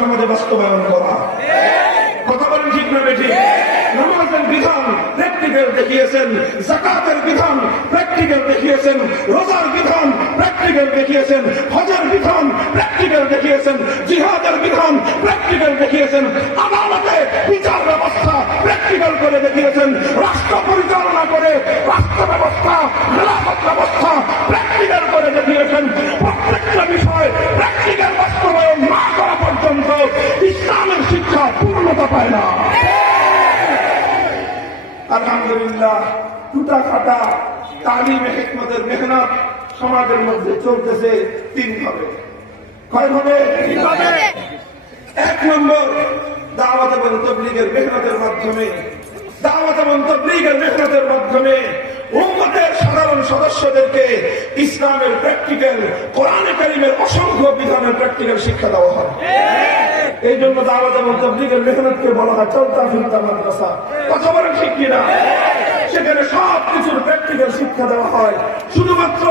সমাজে বাস্তবায়ন করা। কথা বলেন ঠিক না বেঠিক? নামাজের বিধান প্র্যাকটিক্যাল দেখিয়েছেন, যাকাতের বিধান প্র্যাকটিক্যাল দেখিয়েছেন, রোজার বিধান প্র্যাকটিক্যাল দেখিয়েছেন, হজের বিধান প্র্যাকটিক্যাল দেখিয়েছেন, জিহাদের বিধান প্র্যাকটিক্যাল দেখিয়েছেন, আদালতে বিচার ব্যবস্থা প্র্যাকটিক্যাল করে দেখিয়েছেন, রাষ্ট্র পরিচালনা করে রাষ্ট্র ব্যবস্থা, খেলাফত ব্যবস্থা প্র্যাকটিক্যাল করে দেখিয়েছেন। প্রত্যেকটা বিষয় প্র্যাকটিক্যাল বাস্তবায়ন না করা পর্যন্ত ইসলামের শিক্ষা পূর্ণতা পায় না। আলহামদুলিল্লাহ, টুটা ফাটা তালিমে হিকমতের মেহনত সমাজের মধ্যে চলতেছে তিনভাবে। কয়ভাবে? এক নম্বর, দাওয়াত এবং তাবলীগের মেহনতের মাধ্যমে, দাওয়াত এবং তাবলীগের মেহনতের মাধ্যমে উম্মতের সাধারণ সদস্যদেরকে ইসলামের প্র্যাকটিক্যাল, কোরআনে কারীমের অসংখ্য বিধানের প্র্যাকটিক্যাল শিক্ষা দেওয়া হয়। এই জন্য দাওয়াত এবং তাবলীগের মেহনতকে বলা হয় চলতা ফিরতা মাদ্রাসা। কথা বলেন ঠিক কিনা? সেখানে সব কিছুর প্র্যাকটিক্যাল শিক্ষা দেওয়া হয়। শুধুমাত্র